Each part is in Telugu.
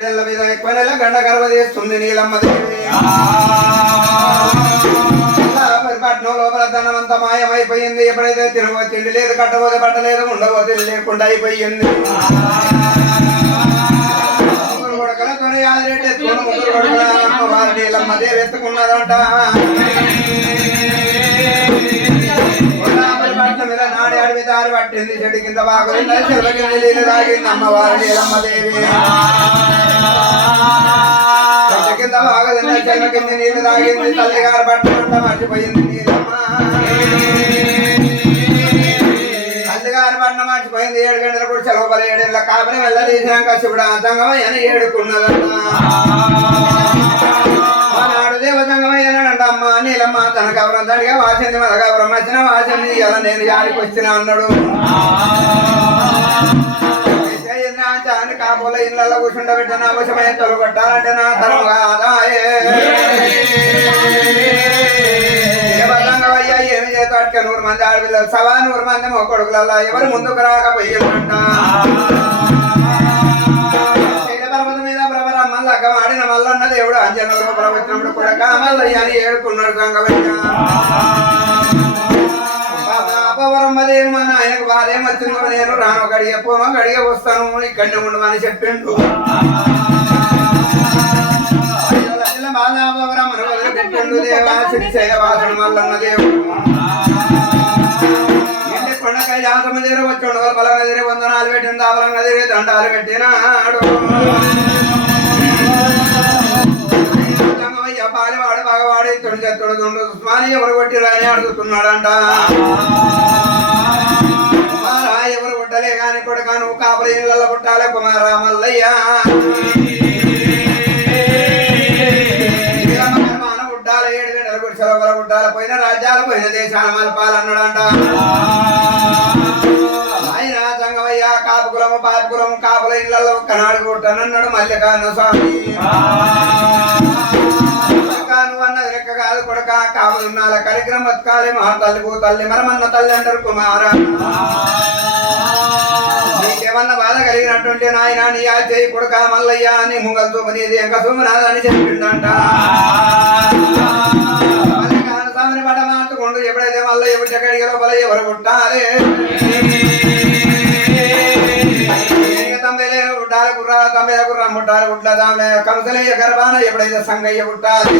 మీద ఎక్కువ నెల గండ గర్వదేస్తుంది నీలమ్మదేవి పట్నం లోపల ధనమంతా మాయమైపోయింది. ఎప్పుడైతే తినబో తిండి లేదు, కట్టబోతే బట్ట లేదు, ఉండబోతే లేకుండా అయిపోయింది. ముగ్గురు కొడుకులతో యాదిరెడ్డి ఎత్తుకున్న ముగ్గురు కొడుకుల అమ్మవారి నీలమ్మదేవి ఎత్తుకున్నదంట. పట్నం మీద నాడి అడవి దారి పట్టింది. చెడు కింద బాగుంది, చెరువు కింద నీళ్ళు తాగింది అమ్మవారి నీలమ్మదేవి. కింద బాగదన్న చెల్ల కింద నీళ్ళు తాగింది. తల్లిగారు పట్టమంట మర్చిపోయింది నీలమ్మ. తల్లిగారు పట్నం మర్చిపోయింది. 7 గంటల కూడా సెలవు 7 ఏళ్ళ కాపని వెళ్ళదీసినాక శివుడు అంతంగమయ్యని ఏడుకున్నదంట. ఆనాడు దేవతంగమయ్యనంట. అమ్మ నీలమ్మ తన కవరం తడిగా వాసింది, మన కవరం వచ్చిన వాసింది. ఇలా నేను యాడికి వచ్చిన అన్నాడు. కాపుల ఇళ్ళల్లో కూర్చుండబెట్ట నా వశమయ్య తొలగొట్టాలంటే నా తరం కాదాయే. దేవతంగమయ్య ఏమి చేస్తాడు? 100 మంది ఆడపిల్లలు, 100 మంది మా కొడుకులలో ఎవరు ముందుకు రాకపోయిందంట. పర్వతం మీద ప్రభరమ్మ లగ్గం ఆడిన మల్లన్న దేవుడు అంజనంలో ప్రవచనప్పుడు కూడా కామల్లయ్య అని ఏడుకున్నాడు గంగవయ్య. దేవి మా నాయనకు బాధేం వచ్చిందో నేను రాను, గడియ పోను, గడియ వస్తాను, ఇక్కడనే ఉండమని చెప్పిండు. బాధాపవరమ్మను వదిలిపెట్టిండు దేవా శ్రీశైలవాసుడు మల్లన్న దేవుడు. ఇంటి కొండకాయ జాతమ దగ్గర వచ్చి బలంగా దగ్గర వందనాలు పెట్టింది, ఆవలంగా దగ్గర దండాలు పెట్టినాడు. పాలివాడు మగవాడు ఇతడు చెత్తడు దుండు ఉస్మాని ఎవరు కొట్టిరాని అడుగుతున్నాడంట. కుమారా ఎవరు కొట్టలే కాని కొడుక నువ్వు కాపల ఇళ్ళ పుట్టాలే కుమారా మల్లయ్య. పుట్టాలి 7 గంటల గుడిసెల పుట్టాలి, పోయిన రాజ్యాలు పోయిన దేశాల మలపాలన్నాడంట. ఆయన సంగమయ్య కాపుకులము పాపుకులము కాపుల ఇళ్ళల్లో ఒక్కనాడు పుట్టానన్నాడు మల్లికార్జున స్వామి. నువ్వు అన్నది లెక్క కాదు కొడక, కావులున్నాల కార్యక్రమం బతకాలి. మా తల్లి తల్లి మరమన్న తల్లి అంటారు కుమారా. నీకేమన్నా బాధ కలిగినటువంటి నాయన నీ ఆ చేయి కొడక మల్లయ్య అని ముంగల్ చూపనిది ఎంక సోమనాథని చెప్పిండంట. స్వామిని పట మాట్టుకుంటూ ఎప్పుడైతే మల్లయ్య పుట్ట కడిగ లోపల ఎవరు పుట్టాలి? పుట్టాలి కుర్రా తొంభై కుర్రం పుట్టాలి పుట్ల కంసలయ్య గర్భాన ఎప్పుడైతే సంగయ్య పుట్టాలి.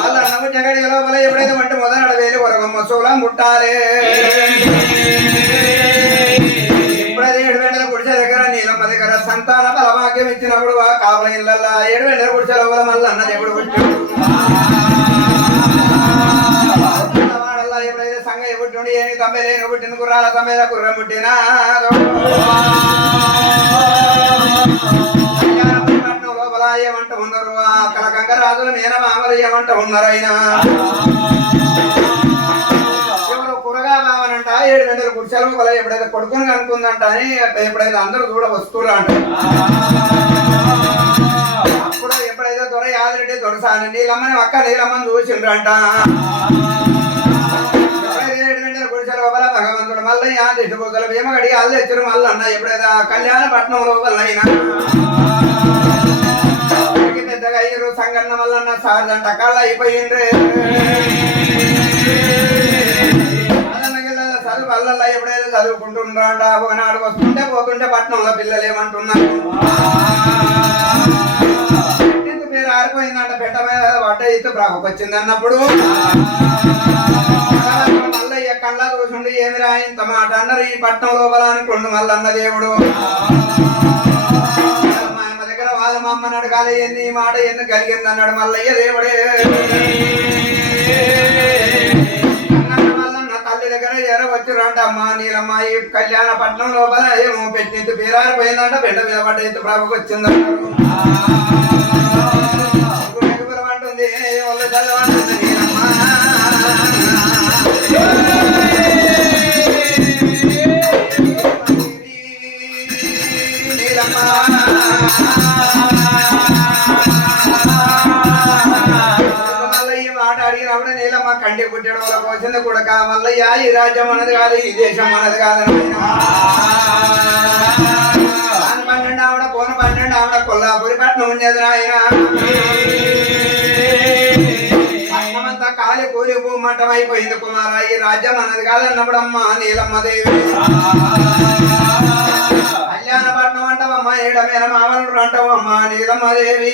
వాళ్ళ అన్నము జగడి లోపల ఎప్పుడైతే వంటి మొదలడ వేలు వరగమ్మ సోలం పుట్టాలి. ఎప్పుడైతే 7 గంటల గుడిసె దగ్గర నీలమ్మ దగ్గర సంతాన బలభాగ్యం ఇచ్చినప్పుడు ఆ కాపుల ఇళ్ళల్లో 7 గంటల గుడిసె లోపల మళ్ళీ అన్న దేవుడు పుట్టాడు. ఎప్పుడైతే సంగయ్య పుట్టిండి ఏమి 90 లేని పుట్టింది కుర్రాల 90 కుర్రం పుట్టినా. లోపల ఏమంట ఉన్నారు కలకంక రాజులు మేనమామలు ఏమంట ఉన్నారు. అయినా ఎవరు కురగా మామనంట 7 గంటల గుడిసెల లోపల ఎప్పుడైతే కొడుకుని కనుక్కుందంట అని ఎప్పుడైతే అందరూ కూడా వస్తువులు అంట. అప్పుడు ఎప్పుడైతే దొర యాదిరెడ్డి దొరసాని నీలమ్మని అక్క నీలమ్మని చూసిండ్రంట. లోపల భగవంతుడు మల్లయ్య దిశబోతుల భీమగడి అల్లు ఎచ్చురు మల్లన్న ఎప్పుడైతే కళ్యాణ పట్నం లోపల అయినా పెద్దగా అయ్యారు. సంగన్న మల్లన్న సారదంట కళ్ళ అయిపోయిండ్రే. చదువు అల్లల్లా ఎప్పుడైతే చదువుకుంటుండ్రంట. ఒకనాడు వస్తుంటే పోతుంటే పట్నంలో పిల్లలు ఏమంటున్నారు? పేరు ఆరిపోయిందంట. పెట్ట మీద పడ్డ ఇత్తు ప్రాకు వచ్చింది అన్నప్పుడు మల్లయ్య కళ్ళ చూసుండి ఏమి రా ఇంత మాట అన్నారు ఈ పట్నం లోపల అనుకోండు మల్లన్న దేవుడు. మా దగ్గర వాళ్ళ మా అమ్మని అడగాలి ఏంది ఈ మాట ఎందుకు కలిగింది అన్నాడు మల్లయ్య దేవుడే. మల్లన్న తల్లి దగ్గర వచ్చురంట. అమ్మ నీలమ్మ ఈ కళ్యాణ పట్నం లోపల ఏమో పెట్టినట్టు పేరారిపోయిందంట. బిడ్డ మీద పడ్డ ఎత్తు ప్రాభకు వచ్చిందన్నారు. అంటుంది వాళ్ళు చదవంటుంది నీలమ్మ. మల్లయ్య మాట అడిగినప్పుడు నీలమ్మ కండి పుట్టడం వల్ల వచ్చింది కొడక మల్లయ్య ఈ రాజ్యం అన్నది కాదు, ఈ దేశం అన్నది కాదు. 12 కోన 12 ఆవిడ కొల్లాపురి పట్నం ఉండేది నాయన పట్నమంతా కాలి కూలి భూమంటం అయిపోయింది కుమార ఈ రాజ్యం అన్నది కాదన్నప్పుడమ్మా నీలమ్మదేవి కళ్యాణపట్నం అంటావమ్మా ఏడమేన మామలు అంటావమ్మా నీలమ్మదేవి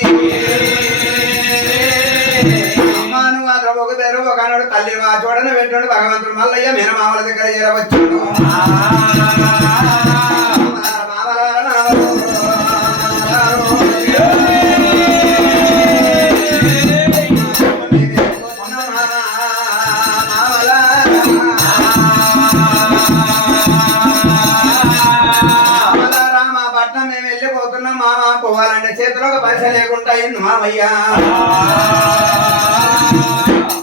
అమ్మా నువ్వు అతను ఒక పేరు ఒక అన్నాడు తల్లి మా చూడని పెట్టండు భగవంతుడు మల్లయ్య మీన మామల దగ్గర చేరవచ్చుడు పోవాలంటే చేతిలో ఒక పైస లేకుండా అయింది మామయ్య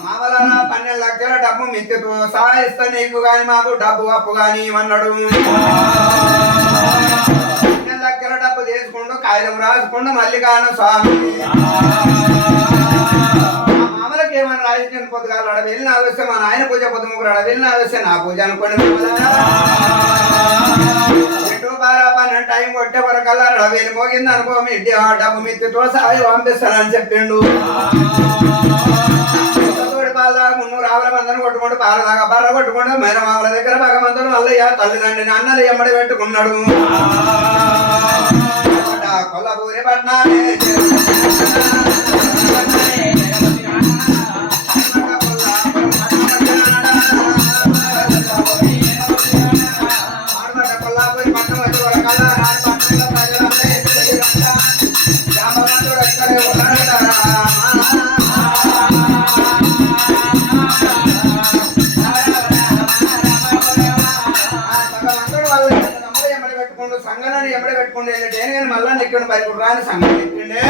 మామలారా 12 లక్షల డబ్బు మిత్తుతో సాయిస్తా నీకు గాని మాకు డబ్బు అప్పు గాని అన్నాడు 12 లక్షల డబ్బు తీసుకుంటూ కాగితం రాసుకుంటూ మల్లికార్జున స్వామి మామలకి ఏమన్నా రాజకీయ పొద్దుగాలు అడ వెళ్ళిన ఆలోచన మా నాయన పూజ పొద్దుముకురు అడ వెళ్ళిన ఆలోచన నా పూజ అనుకోండి టైం కొట్టే వరకల్లా రవేలు మోగింది అనుకో మీ డబ్బు మిత్తితో సాయి పంపిస్తానని చెప్పిండు మున్నూరు ఆవుల మందని కొట్టుకుంటూ పాలదాకా బర్ర కొట్టుకుంటూ మేనమావుల దగ్గర భగవంతుడు మల్లయ్య తల్లిదండ్రిని అన్నలు ఎమ్మడి పెట్టుకున్నాడు కొల్లపూరి పట్నామే సంగనాన్ని ఎప్పుడే పెట్టుకుంటే మళ్ళా నెక్కిండు బయటకు రాని సంగతి ఎక్కిండే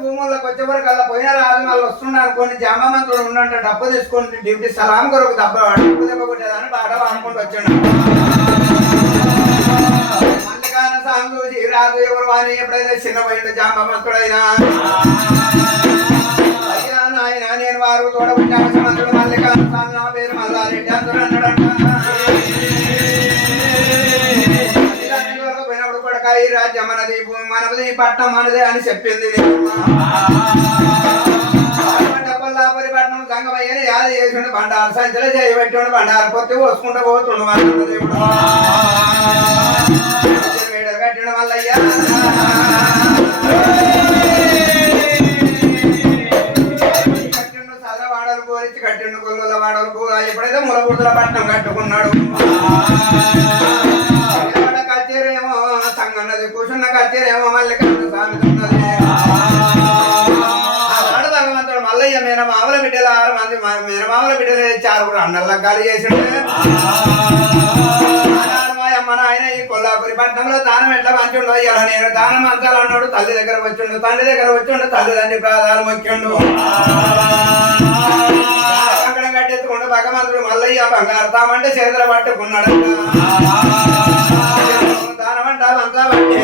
భూముల్లోకి వచ్చే వరకు అలా పోయిన రాజు వాళ్ళు వస్తుండే అనుకోండి జామంతుడు ఉన్నంటే డబ్బు తీసుకొని డ్యూటీ సలాం కొరకు డబ్బు దెబ్బ కొట్టేదాన్ని బాగా అనుకుంటూ వచ్చాడు మల్లికార్జున స్వామి చూసి రాజు ఎవరు అని ఎప్పుడైతే చిన్న పోయిండు జామంతుడైనా అయ్యా నాయన నేను వారు తోడబుట్టాను మంత్రుడు మల్లికార్జున స్వామి నా పేరు మల్లారెడ్డి అందరూ అన్నాడంట ఈ రాజ్యం మనది మనది పట్నం మనదే అని చెప్పింది కొల్లాపురి పట్నం సంగమయ్యని యాది చేసిండు బండారు సంచలే చేయబెట్టిండు బండారు పొత్తి పోసుకుంటూ పోతుండు దేవుడు వేడలు కట్టిండు మల్లయ్య కట్టిండు చల్లవాడలు కోరించి కట్టిండు కొల్లుల వాడలు ఎప్పుడైతే ములబుర్దుల పట్నం కట్టుకున్నాడు కచ్చేరేమో సంగన్నది కూర్చున్న కచ్చేరేమో మల్లికార్జున స్వామి ఉన్నది భగవంతుడు మల్లయ్య మీన మామల బిడ్డలు 6 మంది మీన మామల బిడ్డలు 6 అన్నల గాలి చేసిండు మన ఆయన ఈ కొల్లాపురి పట్టణంలో దానం ఎట్లా పంచుండు అయ్యాల నేను దానం అంచాలి అన్నాడు తల్లి దగ్గర వచ్చిండు తండ్రి దగ్గర వచ్చిండు తల్లిదండ్రి ప్రాధాలు మొక్కిండు అక్కడ కట్టెత్తుకుంటూ భగవంతుడు మల్లయ్య బంగారు తామంటే చేతుల పట్టుకున్నాడు దానమంట అంతా పట్టే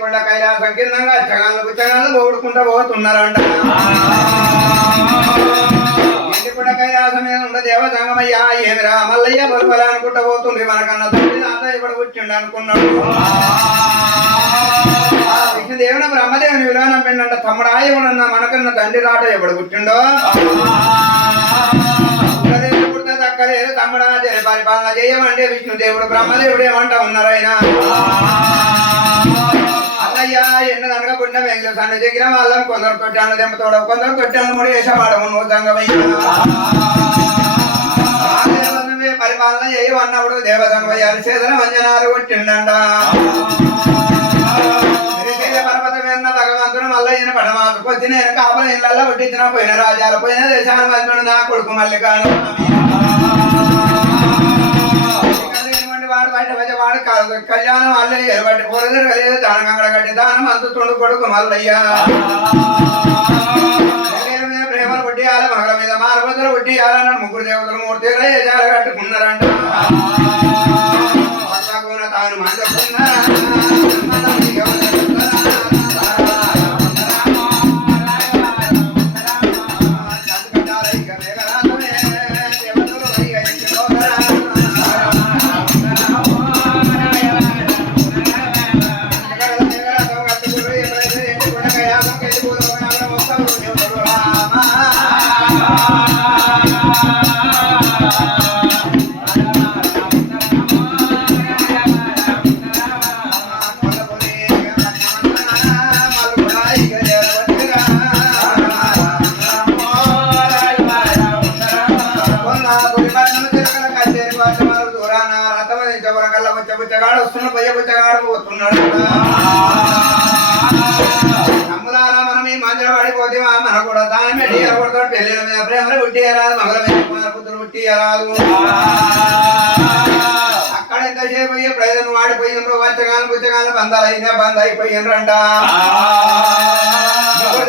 కొండ కైలాసం కిందంగా చగాళ్ళు పోగొడుకుంటా పోతున్నారంట. కొండ కైలాసం మీద ఉన్న దేవతంగమయ్యా ఏమిరా మల్లయ్య బొలబల అనుకుంటా పోతుంది. మనకన్నా తండ్రి తాత ఇప్పుడు పుట్టిండు అనుకున్నాడు. విష్ణుదేవుని బ్రహ్మదేవుని విధానం పిండంట. తమ్ముడా ఎవడన్నా మనకన్నా తండ్రి తాట ఎప్పుడు పుట్టిండో దక్కలేదు. తమ్ముడా పరిపాలన చేయమంటే విష్ణుదేవుడు బ్రహ్మదేవుడు ఏమంటా ఉన్నారాయన. అన్నయ్య ఎన్నదనక పుట్టిన వెంగళ సన్న దగ్గర వాళ్ళని కొందరు కొట్టాను దెంపతోడ కొందరు కొట్టాను ముడి వేసవాడము నువ్వు సంగమయ్య పరిపాలన చేయమన్నప్పుడు దేవతంగమయ్య చేతన వంజనాలు కొట్టిండంట. పర్వతమైన భగవంతుడు మల్లయ్యన పడమాకు వచ్చిన కాపల ఇళ్ళల్లో కొట్టించిన పోయిన రాజాలు పోయిన దేశాల మధ్య నా కొడుకు మల్లికాను వాడు బయట వాడు కళ్యాణం వాళ్ళే ఎరబట్టి పోలేదు కలిగేది దానం అంగడ కట్టి దానం అందుతుండు కొడుకు మల్లయ్య. ప్రేమలు కొట్టియాలి మగల మీద మారబద్దలు కొట్టియాలన్నాడు. ముగ్గురు దేవతలు మూర్తి రేజాలు కట్టుకున్నారంట. తాను మందుకున్నా పుచ్చగాడు వస్తున్న పొయ్య పుచ్చగాడు పోతున్నాడు. నమ్ములారా మనం ఈ మందిర పడిపోతే మన కూడా దాని పెట్టి ఎరగొడతాడు. పెళ్ళిల మీద ప్రేమలు పుట్టియరాదు మగల మీద పుత్రులు పుట్టియరాదు. అక్కడ ఎంతసేపు ప్రజలు వాడిపోయినరు. వచ్చగాను పుచ్చగాను బంధాలైనా బంద్ అయిపోయినరంట.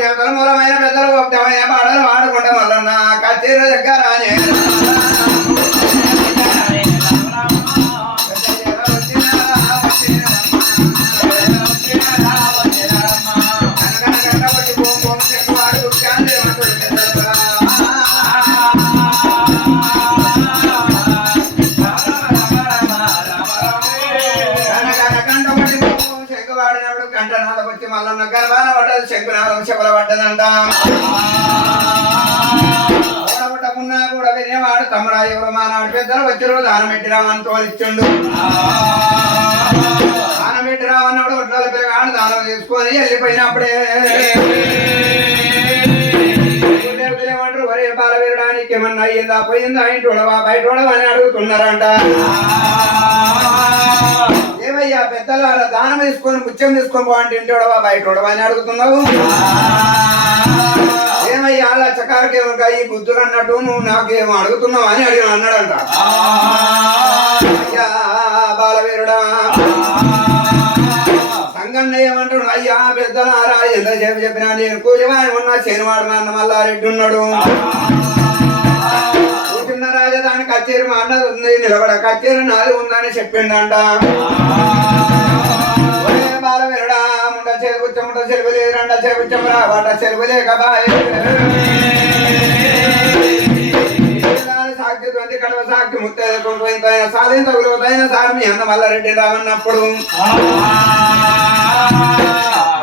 దేవతల మూలమైన పెద్దలు గొప్పమైన పాటలు వాడుకుంటే మళ్ళన్న కచేర దగ్గర మల్లన్న గర్భాన పడ్డది. శంకునాథం శబల పడ్డదంట. ఓడబుట్టకున్నా కూడా వినేవాడు. తమ్ముడా ఎవరు మానాడు పెద్దలు వచ్చిరు దానం పెట్టిరామని తోలిచ్చుండు. దానం పెట్టిరామన్నాడు. ఒడ్ల పిల్లగాడు దానం తీసుకొని వెళ్ళిపోయినప్పుడే ఏమంటారు వరే బాల వీరడానికి ఏమన్నా అయ్యిందా పోయిందా ఇంటోడవా బయటోడవా అని అడుగుతున్నారంట. ఏమయ్యా పెద్దల దానం తీసుకొని ముత్యం తీసుకొని పోండి ఇంటోడవా బయటోడవా అని అడుగుతున్నావు. ఏమయ్యా అలా చకారకి ఈ బుద్ధులు అన్నట్టు నువ్వు నాకేమో అడుగుతున్నావు అని అన్నాడంట. అయ్యా బాలవీరుడా సంగన్న ఏమంటాడు. అయ్యా పెద్దలారా ఎంతసేపు చెప్పినా నేను కూలివాడి ఉన్నా శనివాడు మా అన్న మల్లారెడ్డి ఉన్నాడు. కూర్చున్న రాజధాని కచేరి మా అన్నది ఉంది నిలబడ కచేరి నాది ఉందని చెప్పిండంట. బాలవీరుడా ముండ చెరుపుచ్చ ముండ చెరుపు లేదు రెండ చెరుపుచ్చమరా వాట చెరుపు లేక బాయ్ సాక్షి తొంది కడవ సాక్షి ముత్తైన సాధి తగులుతైన సార్ మీ అన్న మల్లారెడ్డి రావన్నప్పుడు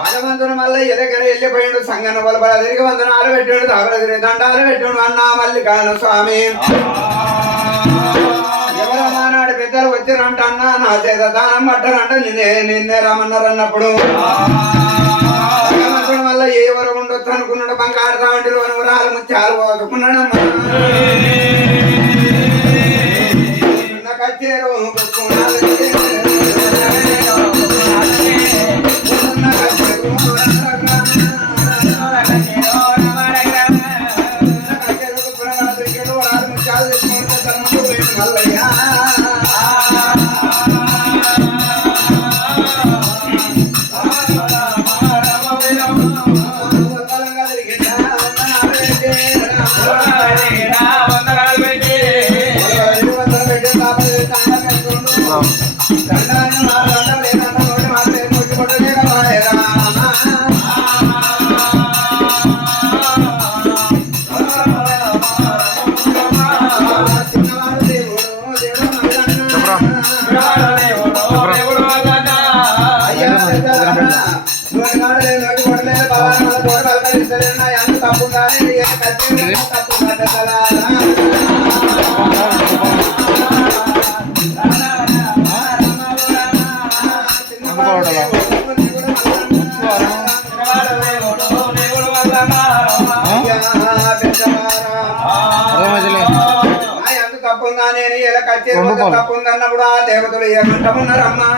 భగవంతుడు మళ్ళీ ఎదగర వెళ్ళిపోయాడు. సంగన్న బలబల తిరిగి వందనాలు పెట్టాడు. దాబల తిరిగి దండాలు పెట్టాడు. అన్నా మల్లికార్జున స్వామి ఎవరో మానాడు పెద్దలు వచ్చిరంట. అన్నా నా చేత దానం పట్టారంట. నిన్నే రమ్మన్నారు అన్నప్పుడు భగవంతుడు మళ్ళీ ఎవరు ఉండొచ్చు అనుకున్నాడు. బంగారు రావంటిలోని ఉరాలు ముత్యాలు పోసుకున్నాడు. కచ్చేరు దండాన్ని ఎంత తప్పుందని తప్పు తప్పుందని ఎలా కచ్చేది తప్పుందన్నప్పుడు ఆ దేవతలు ఏమంటామున్నారమ్మా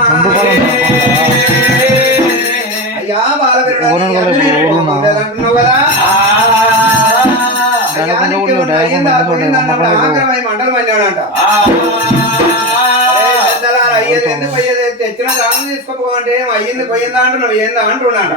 అయ్యా బాలవీరుడు కదా మండలం అన్నాడంట అయ్యేది ఎందుకు అయ్యేది తెచ్చిన దాన్ని తీసుకోపోవంటే అయ్యింది పోయిందా అంటున్నావు ఏందా అంటున్నాడు